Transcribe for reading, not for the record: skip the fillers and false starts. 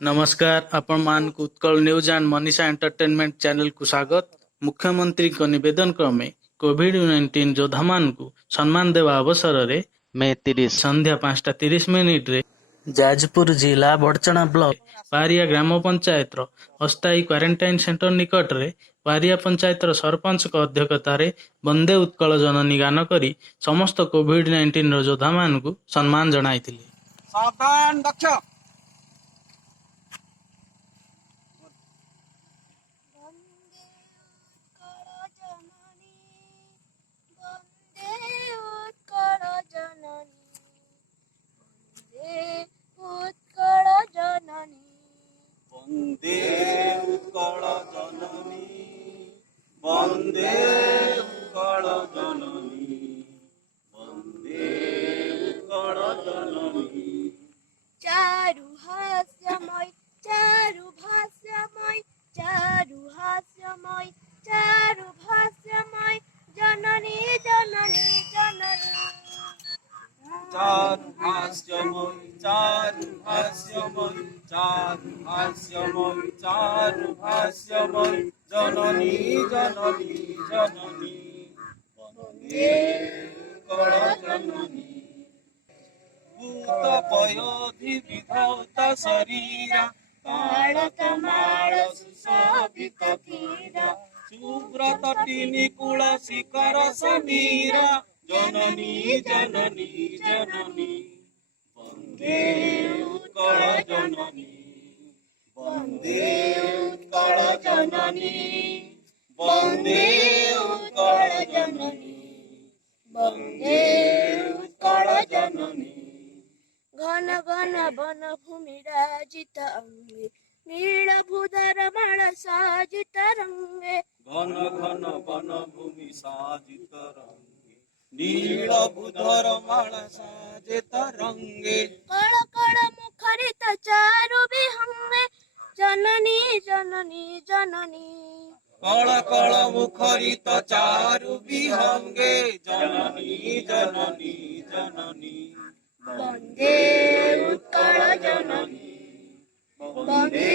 नमस्कार आपण मान Utkal news and Manisha entertainment channel को स्वागत। मुख्यमंत्री को निवेदन क्रमे कोविड-19 योद्धा मान को सम्मान देवा अवसर रे मे 30 संध्या 5:30 रे जाजपुर जिला बड़चना ब्लॉक पारिया ग्राम पंचायत अस्थायी क्वारंटाइन सेंटर निकट रे पारिया पंचायत सरपंच अध्यक्षतार वंदे उत्कल जननी गान करी समस्त कोविड-19 योद्धा मान को सम्मान जनाइथिले। सावधान दक्ष वंदे उत्कल जननी वंदे उत्कल जननी वंदे उत्कल जननी चारु हास्यमय चारु भाष्यमय चारु हास्यमय चारु भाष्यमय जननी जननी जननी चारु हास्यमय चारु हास्यमय चारु हास्यमय चारु हास्यमय जननी जननी जननी वंदे उत्कल जननी भूत पयोधि विधौता शरीरा ताड़कमाल सुशोभित धीरा सुब्रत निकुल शिखर समीरा जननी जननी जननी वंदे उत्कल जननी वंदे उत्कल जननी वंदे उत्कल जननी वंदे उत्कल जननी घन घन वन भूमि राजित अंगे नीलभूधर माळ साजित रंगे घन घन वन भूमि साजित रंगे नीलभूधर माला साजित रंगे कळ कळ मुखरित चारु विहंगे जननी जननी जननी कळ कळ मुखरित चारु विहंगे जननी जननी जननी वंदे उत्कल जननी वंदे